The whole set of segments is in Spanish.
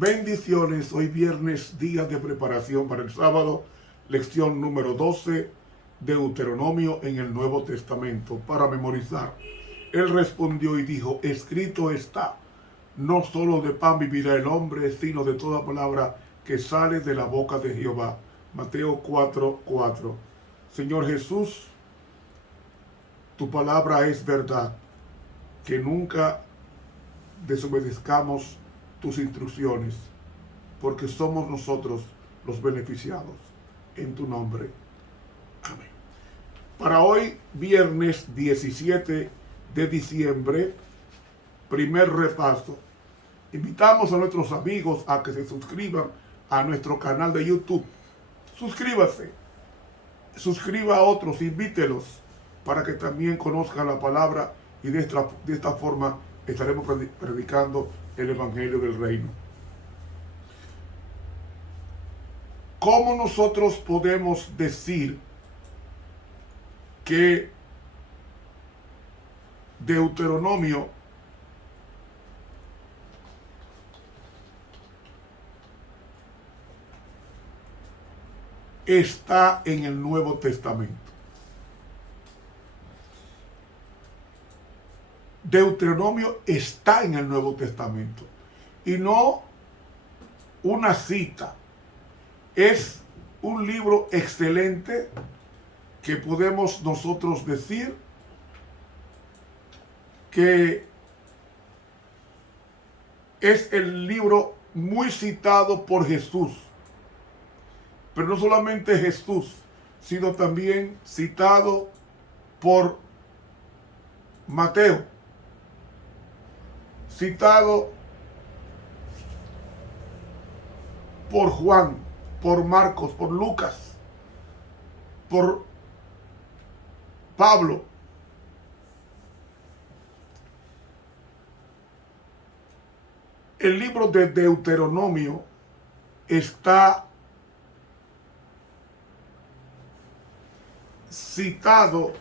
Bendiciones, hoy viernes, día de preparación para el sábado, lección número 12, Deuteronomio en el Nuevo Testamento, para memorizar. Él respondió y dijo, escrito está, no solo de pan vivirá el hombre, sino de toda palabra que sale de la boca de Jehová. Mateo 4:4. Señor Jesús, tu palabra es verdad, que nunca desobedezcamos tus instrucciones, porque somos nosotros los beneficiados. En tu nombre. Amén. Para hoy, viernes 17 de diciembre, primer repaso. Invitamos a nuestros amigos a que se suscriban a nuestro canal de YouTube. Suscríbase. Suscriba a otros, invítelos para que también conozcan la palabra y de esta forma estaremos predicando el Evangelio del Reino. ¿Cómo nosotros podemos decir que Deuteronomio está en el Nuevo Testamento? Deuteronomio está en el Nuevo Testamento y no una cita. Es un libro excelente que podemos nosotros decir que es el libro muy citado por Jesús. Pero no solamente Jesús, sino también citado por Mateo, citado por Juan, por Marcos, por Lucas, por Pablo. El libro de Deuteronomio está citado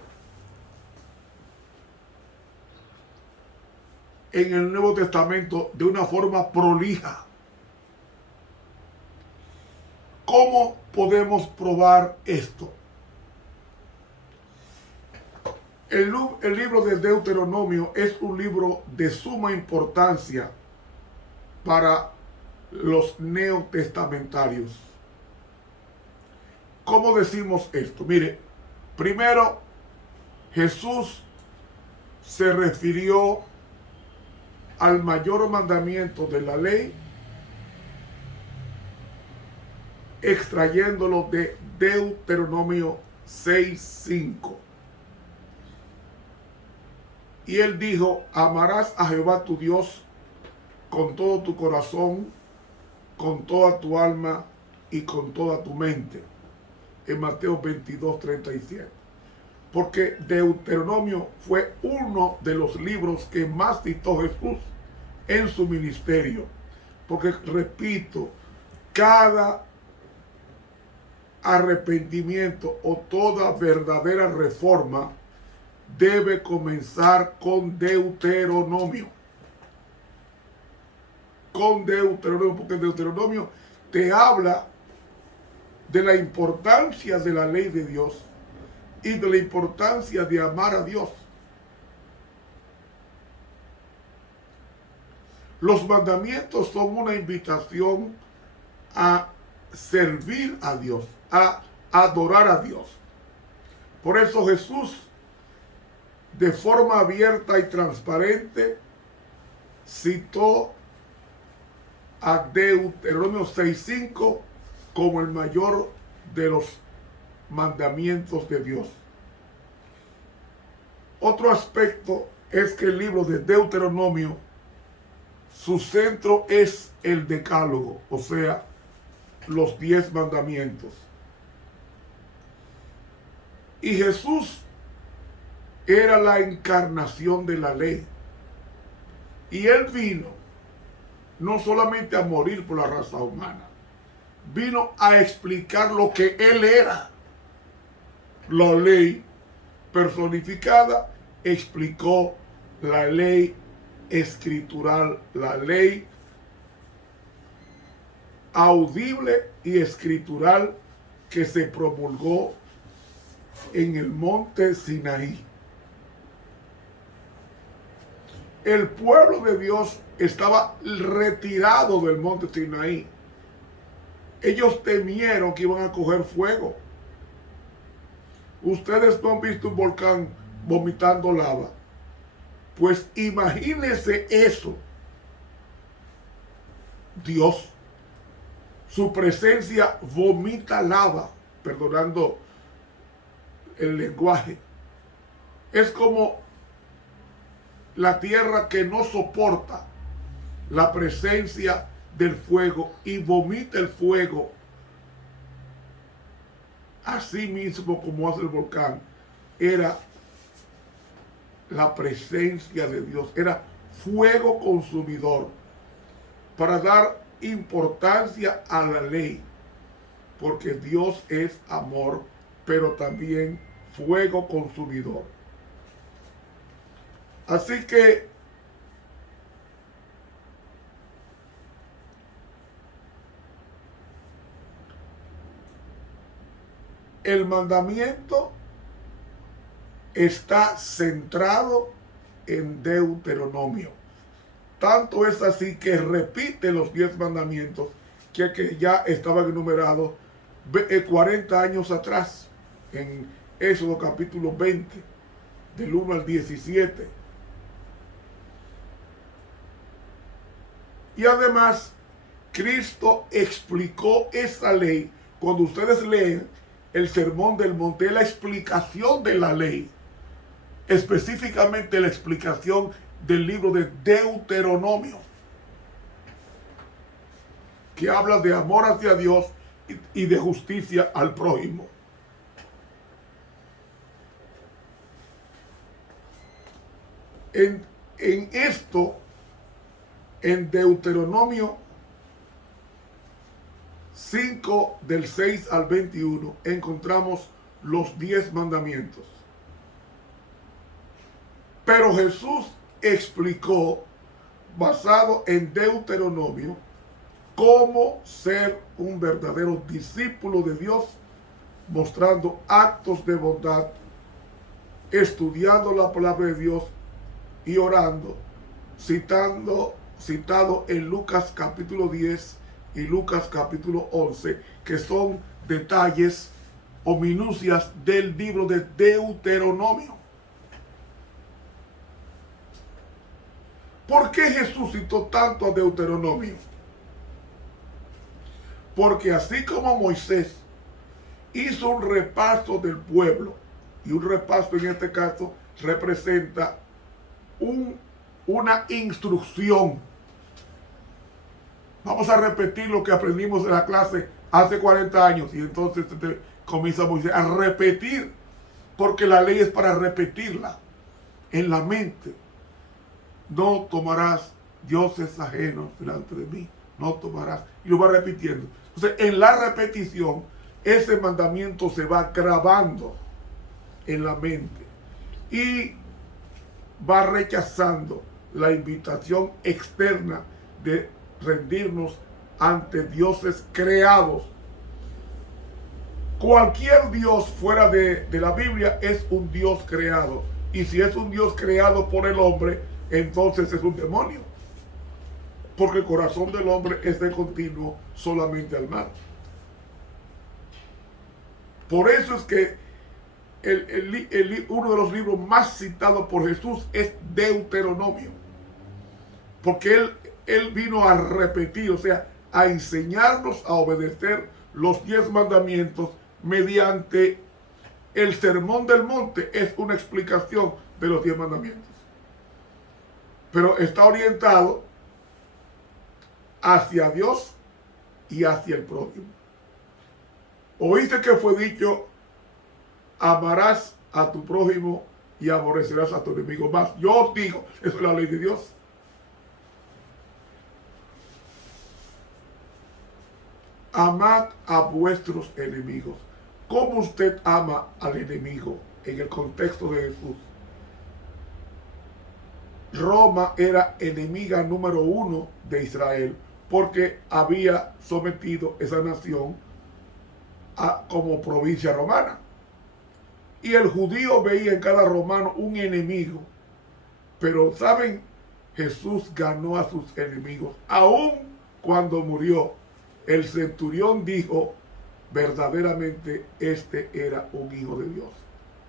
en el Nuevo Testamento de una forma prolija. ¿Cómo podemos probar esto? El libro de Deuteronomio es un libro de suma importancia para los neotestamentarios. ¿Cómo decimos esto? Mire, primero, Jesús se refirió al mayor mandamiento de la ley extrayéndolo de Deuteronomio 6:5. Y él dijo, amarás a Jehová tu Dios con todo tu corazón, con toda tu alma y con toda tu mente. En Mateo 22:37. Porque Deuteronomio fue uno de los libros que más citó Jesús en su ministerio. Porque, repito, cada arrepentimiento o toda verdadera reforma debe comenzar con Deuteronomio. Con Deuteronomio, porque Deuteronomio te habla de la importancia de la ley de Dios y de la importancia de amar a Dios. Los mandamientos son una invitación a servir a Dios, a adorar a Dios. Por eso Jesús, de forma abierta y transparente, citó a Deuteronomio 6:5 como el mayor de los mandamientos de Dios. Otro aspecto es que el libro de Deuteronomio, su centro es el decálogo, o sea, los 10 mandamientos. Y Jesús era la encarnación de la ley. Y él vino no solamente a morir por la raza humana, vino a explicar lo que él era. La ley personificada explicó la ley escritural, la ley audible y escritural que se promulgó en el monte Sinaí. El pueblo de Dios estaba retirado del monte Sinaí. Ellos temieron que iban a coger fuego. Ustedes no han visto un volcán vomitando lava. Pues imagínense eso. Dios, su presencia vomita lava, perdonando el lenguaje. Es como la tierra que no soporta la presencia del fuego y vomita el fuego. Así mismo como hace el volcán, era la presencia de Dios, era fuego consumidor, para dar importancia a la ley, porque Dios es amor, pero también fuego consumidor. Así que el mandamiento está centrado en Deuteronomio. Tanto es así que repite los 10 mandamientos que ya estaban enumerados 40 años atrás, en Éxodo capítulo 20, del 1 al 17. Y además, Cristo explicó esa ley. Cuando ustedes leen el Sermón del Monte, la explicación de la ley, específicamente la explicación del libro de Deuteronomio, que habla de amor hacia Dios y de justicia al prójimo. En esto, en Deuteronomio 5, del 6 al 21, encontramos los 10 mandamientos. Pero Jesús explicó, basado en Deuteronomio, cómo ser un verdadero discípulo de Dios, mostrando actos de bondad, estudiando la palabra de Dios y orando, citado en Lucas capítulo 10 y Lucas capítulo 11, que son detalles o minucias del libro de Deuteronomio. ¿Por qué Jesús citó tanto a Deuteronomio? Porque así como Moisés hizo un repaso del pueblo, y un repaso en este caso representa una instrucción. Vamos a repetir lo que aprendimos en la clase hace 40 años, y entonces comienza Moisés a repetir, porque la ley es para repetirla en la mente. No tomarás dioses ajenos delante de mí. No tomarás. Y lo va repitiendo. Entonces, en la repetición, ese mandamiento se va grabando en la mente. Y va rechazando la invitación externa de rendirnos ante dioses creados. Cualquier dios fuera de la Biblia es un dios creado. Y si es un dios creado por el hombre, entonces es un demonio, porque el corazón del hombre es de continuo solamente al mal. Por eso es que uno de los libros más citados por Jesús es Deuteronomio, porque él vino a repetir, o sea, a enseñarnos a obedecer los 10 mandamientos mediante el Sermón del Monte. Es una explicación de los 10 mandamientos, pero está orientado hacia Dios y hacia el prójimo. Oíste que fue dicho: amarás a tu prójimo y aborrecerás a tu enemigo. Más yo os digo, eso es la ley de Dios. Amad a vuestros enemigos. ¿Cómo usted ama al enemigo en el contexto de Jesús? Roma era enemiga número 1 de Israel, porque había sometido esa nación como provincia romana. Y el judío veía en cada romano un enemigo. Pero, ¿saben? Jesús ganó a sus enemigos. Aún cuando murió, el centurión dijo, verdaderamente este era un hijo de Dios.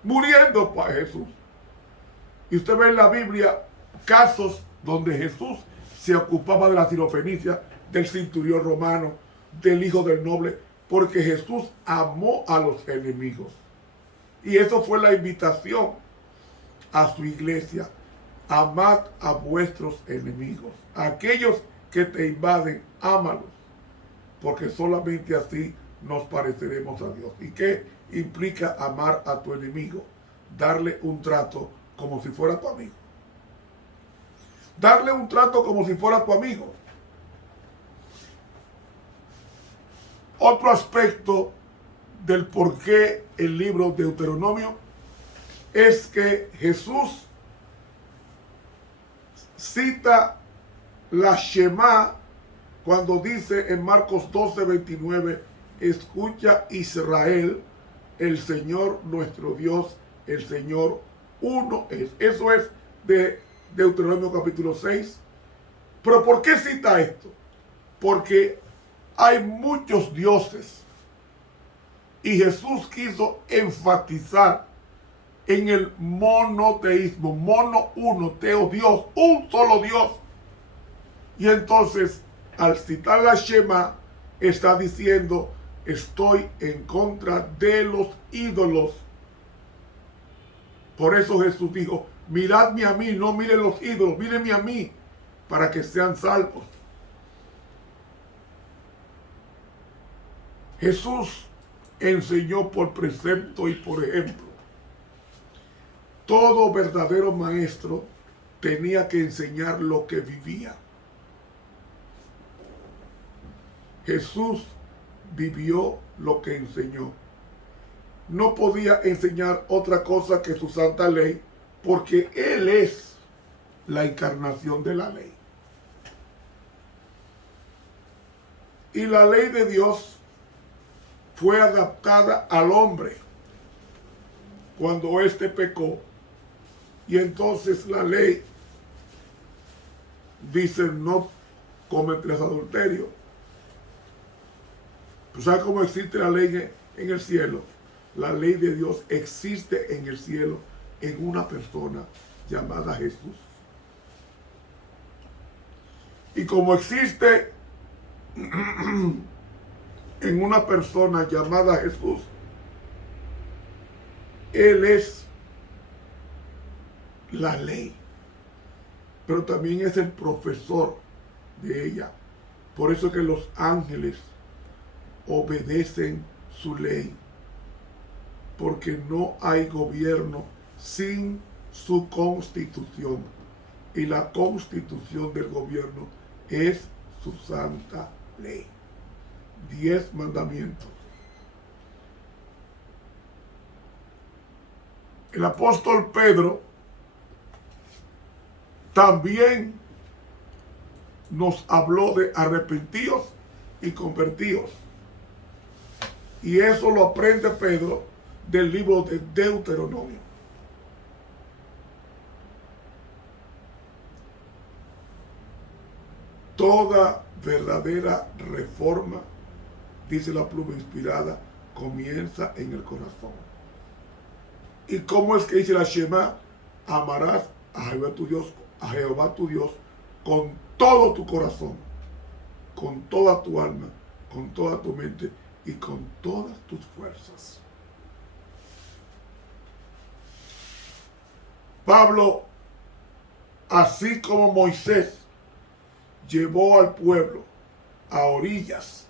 Muriendo para Jesús. Y usted ve en la Biblia casos donde Jesús se ocupaba de la sirofenicia, del centurión romano, del hijo del noble, porque Jesús amó a los enemigos. Y eso fue la invitación a su iglesia. Amad a vuestros enemigos. Aquellos que te invaden, ámalos. Porque solamente así nos pareceremos a Dios. ¿Y qué implica amar a tu enemigo? Darle un trato como si fuera tu amigo. Darle un trato como si fuera tu amigo. Otro aspecto del por qué el libro de Deuteronomio es que Jesús cita la Shema cuando dice en Marcos 12:29, escucha Israel, el Señor nuestro Dios, el Señor uno es. Eso es de Deuteronomio capítulo 6. Pero ¿por qué cita esto? Porque hay muchos dioses y Jesús quiso enfatizar en el monoteísmo, mono uno, teo Dios, un solo Dios. Y entonces, al citar la Shema, está diciendo, estoy en contra de los ídolos. Por eso Jesús dijo, miradme a mí, no miren los ídolos, mírenme a mí, para que sean salvos. Jesús enseñó por precepto y por ejemplo. Todo verdadero maestro tenía que enseñar lo que vivía. Jesús vivió lo que enseñó. No podía enseñar otra cosa que su santa ley, porque Él es la encarnación de la ley. Y la ley de Dios fue adaptada al hombre cuando éste pecó. Y entonces la ley dice, no cometerás adulterio. ¿Tú sabes cómo existe la ley en el cielo? La ley de Dios existe en el cielo en una persona llamada Jesús. Y como existe en una persona llamada Jesús, Él es la ley, pero también es el profesor de ella. Por eso que los ángeles obedecen su ley, porque no hay gobierno sin su constitución, y la constitución del gobierno es su santa ley. 10 mandamientos. El apóstol Pedro también nos habló de arrepentidos y convertidos. Y eso lo aprende Pedro del libro de Deuteronomio. Toda verdadera reforma, dice la pluma inspirada, comienza en el corazón. ¿Y cómo es que dice la Shema? Amarás a Jehová tu Dios con todo tu corazón, con toda tu alma, con toda tu mente y con todas tus fuerzas. Pablo, así como Moisés llevó al pueblo a orillas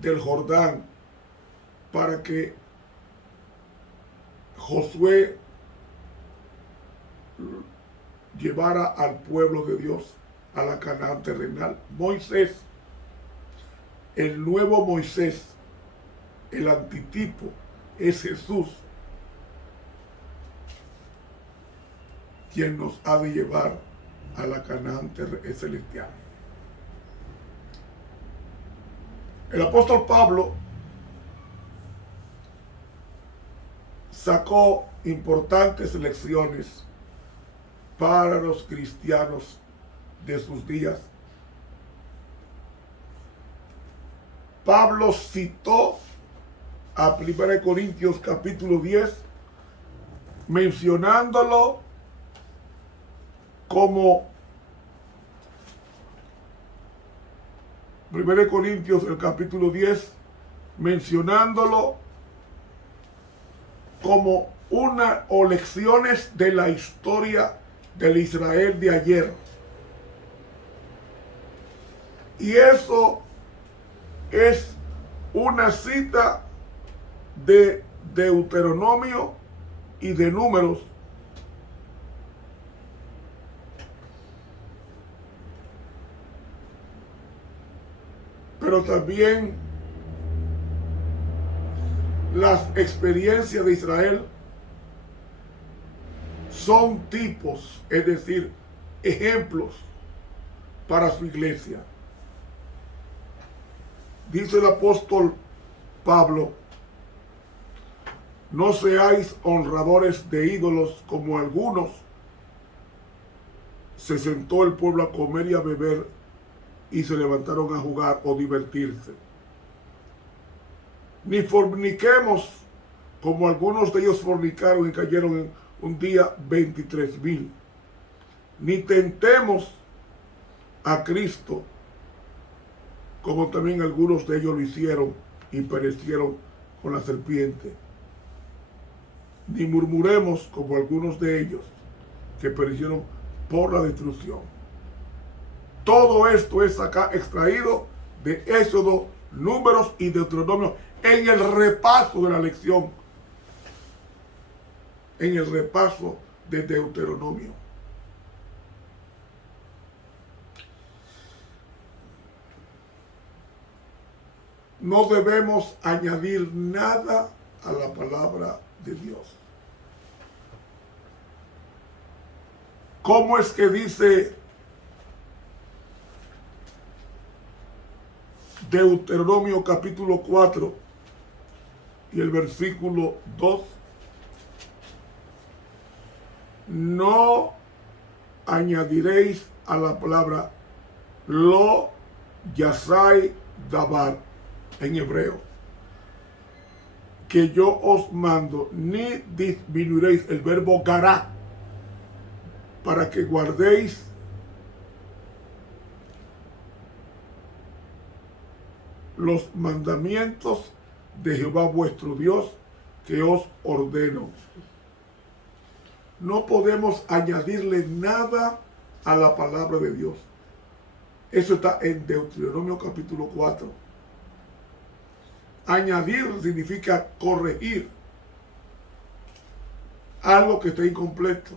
del Jordán para que Josué llevara al pueblo de Dios a la Canaán terrenal. Moisés, el nuevo Moisés, el antitipo, es Jesús, quien nos ha de llevar a la Canaán celestial. El apóstol Pablo sacó importantes lecciones para los cristianos de sus días. Pablo citó a 1 Corintios capítulo 10, mencionándolo como 1 Corintios el capítulo 10, mencionándolo como una o lecciones de la historia del Israel de ayer. Y eso es una cita de Deuteronomio y de Números. Pero también las experiencias de Israel son tipos, es decir, ejemplos para su iglesia. Dice el apóstol Pablo: no seáis honradores de ídolos como algunos. Se sentó el pueblo a comer y a beber y se levantaron a jugar o divertirse. Ni forniquemos como algunos de ellos fornicaron y cayeron en un día 23,000. Ni tentemos a Cristo como también algunos de ellos lo hicieron y perecieron con la serpiente. Ni murmuremos como algunos de ellos que perecieron por la destrucción. Todo esto es acá extraído de Éxodo, Números y Deuteronomio en el repaso de la lección, en el repaso de Deuteronomio. No debemos añadir nada a la palabra de Dios. ¿Cómo es que dice Deuteronomio capítulo 4 y el versículo 2? No añadiréis a la palabra lo yasai dabar en hebreo, que yo os mando, ni disminuiréis el verbo gará, para que guardéis los mandamientos de Jehová vuestro Dios que os ordeno. No podemos añadirle nada a la palabra de Dios. Eso está en Deuteronomio capítulo 4. Añadir significa corregir algo que está incompleto.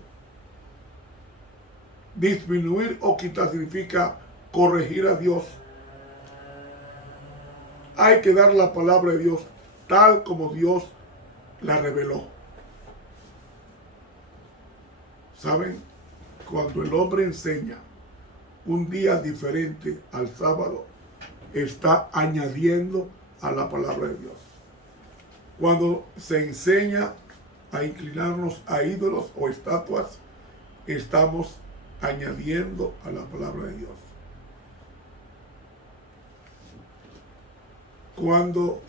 Disminuir o quitar significa corregir a Dios. Hay que dar la palabra de Dios tal como Dios la reveló. ¿Saben? Cuando el hombre enseña un día diferente al sábado, está añadiendo a la palabra de Dios. Cuando se enseña a inclinarnos a ídolos o estatuas, estamos añadiendo a la palabra de Dios. Cuando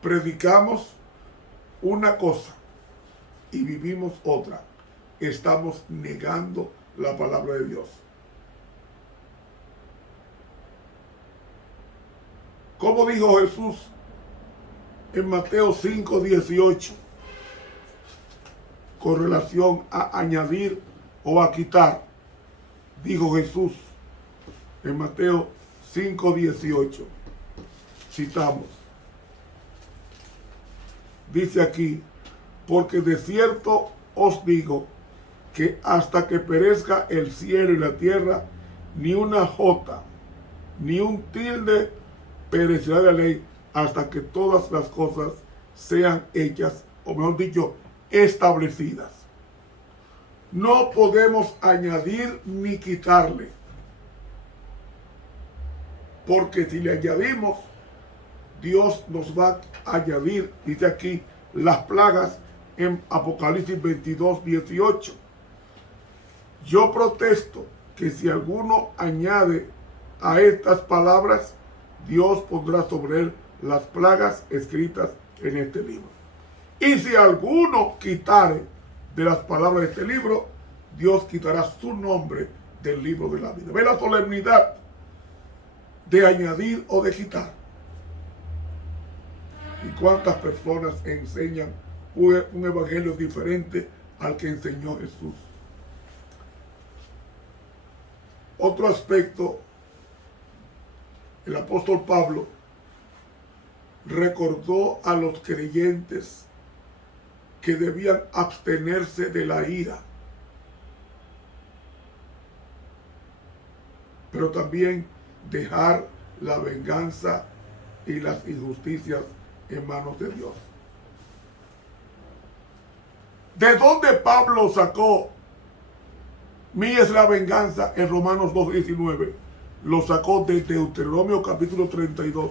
predicamos una cosa y vivimos otra, estamos negando la palabra de Dios. Como dijo Jesús en Mateo 5:18, con relación a añadir o a quitar, dijo Jesús en Mateo 5:18, citamos, dice aquí: porque de cierto os digo que hasta que perezca el cielo y la tierra, ni una jota, ni un tilde perecerá de la ley, hasta que todas las cosas sean hechas, o mejor dicho, establecidas. No podemos añadir ni quitarle. porque si le añadimos, Dios nos va a añadir, dice aquí, las plagas en Apocalipsis 22, 18. Yo protesto que si alguno añade a estas palabras, Dios pondrá sobre él las plagas escritas en este libro. Y si alguno quitare de las palabras de este libro, Dios quitará su nombre del libro de la vida. Ve la solemnidad de añadir o de quitar. ¿Y cuántas personas enseñan un evangelio diferente al que enseñó Jesús? Otro aspecto, el apóstol Pablo recordó a los creyentes que debían abstenerse de la ira, pero también dejar la venganza y las injusticias en manos de Dios. ¿De dónde Pablo sacó mía es la venganza en Romanos 2:19? Lo sacó de Deuteronomio capítulo 32.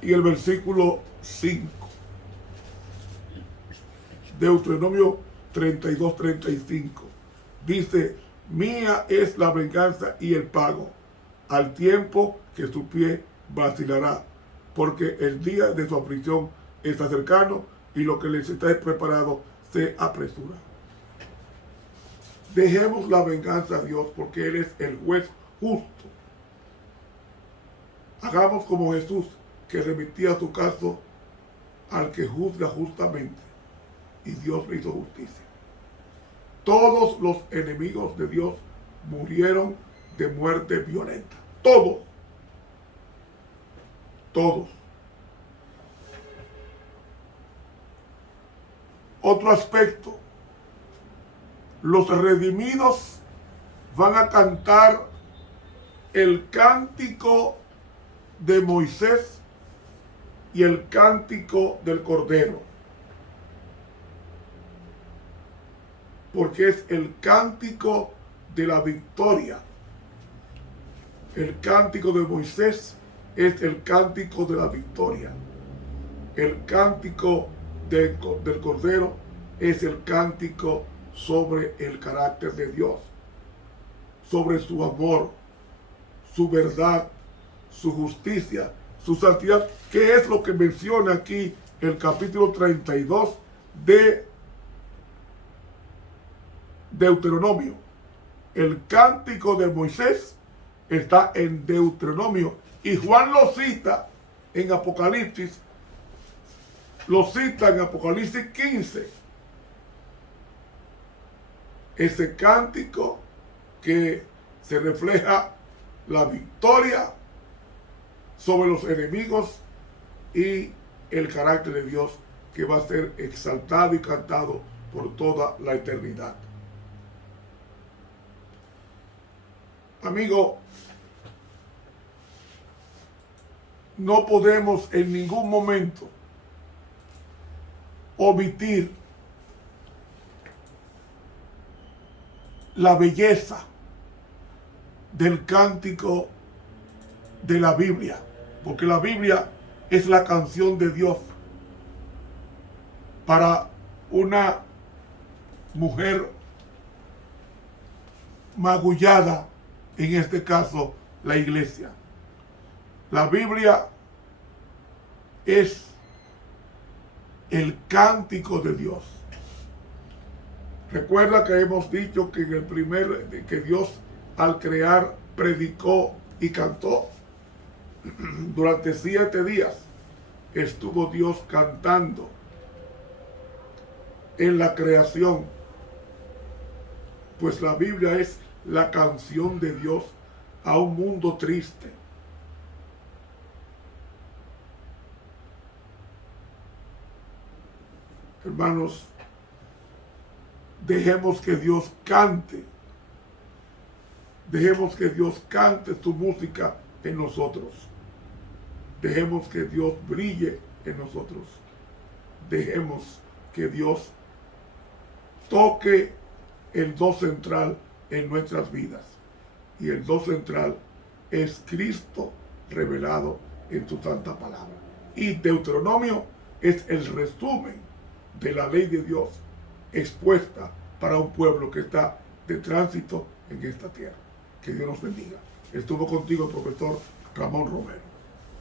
Y el versículo 5. Deuteronomio 32, 35. Dice, mía es la venganza y el pago, al tiempo que su pie vacilará, porque el día de su aflicción está cercano y lo que les está preparado se apresura. Dejemos la venganza a Dios, porque Él es el juez justo. Hagamos como Jesús, que remitía su caso al que juzga justamente, y Dios le hizo justicia. Todos los enemigos de Dios murieron de muerte violenta. Todos. Todos. Otro aspecto. Los redimidos van a cantar el cántico de Moisés y el cántico del Cordero, porque es el cántico de la victoria. El cántico de Moisés es el cántico de la victoria. El cántico del Cordero es el cántico sobre el carácter de Dios, sobre su amor, su verdad, su justicia, su santidad, que es lo que menciona aquí el capítulo 32 de Deuteronomio. El cántico de Moisés está en Deuteronomio y Juan lo cita en Apocalipsis, lo cita en Apocalipsis 15. Ese cántico que se refleja la victoria sobre los enemigos y el carácter de Dios, que va a ser exaltado y cantado por toda la eternidad. Amigo, no podemos en ningún momento omitir la belleza del cántico de la Biblia, porque la Biblia es la canción de Dios para una mujer magullada, en este caso la iglesia. La Biblia es el cántico de Dios. Recuerda que hemos dicho que que Dios al crear predicó y cantó. Durante 7 días estuvo Dios cantando en la creación, pues la Biblia es la canción de Dios a un mundo triste. Hermanos, dejemos que Dios cante. Dejemos que Dios cante su música en nosotros. Dejemos que Dios brille en nosotros. Dejemos que Dios toque el do central en nuestras vidas. Y el 2 central es Cristo revelado en su santa palabra. Y Deuteronomio es el resumen de la ley de Dios expuesta para un pueblo que está de tránsito en esta tierra. Que Dios nos bendiga. Estuvo contigo el profesor Ramón Romero.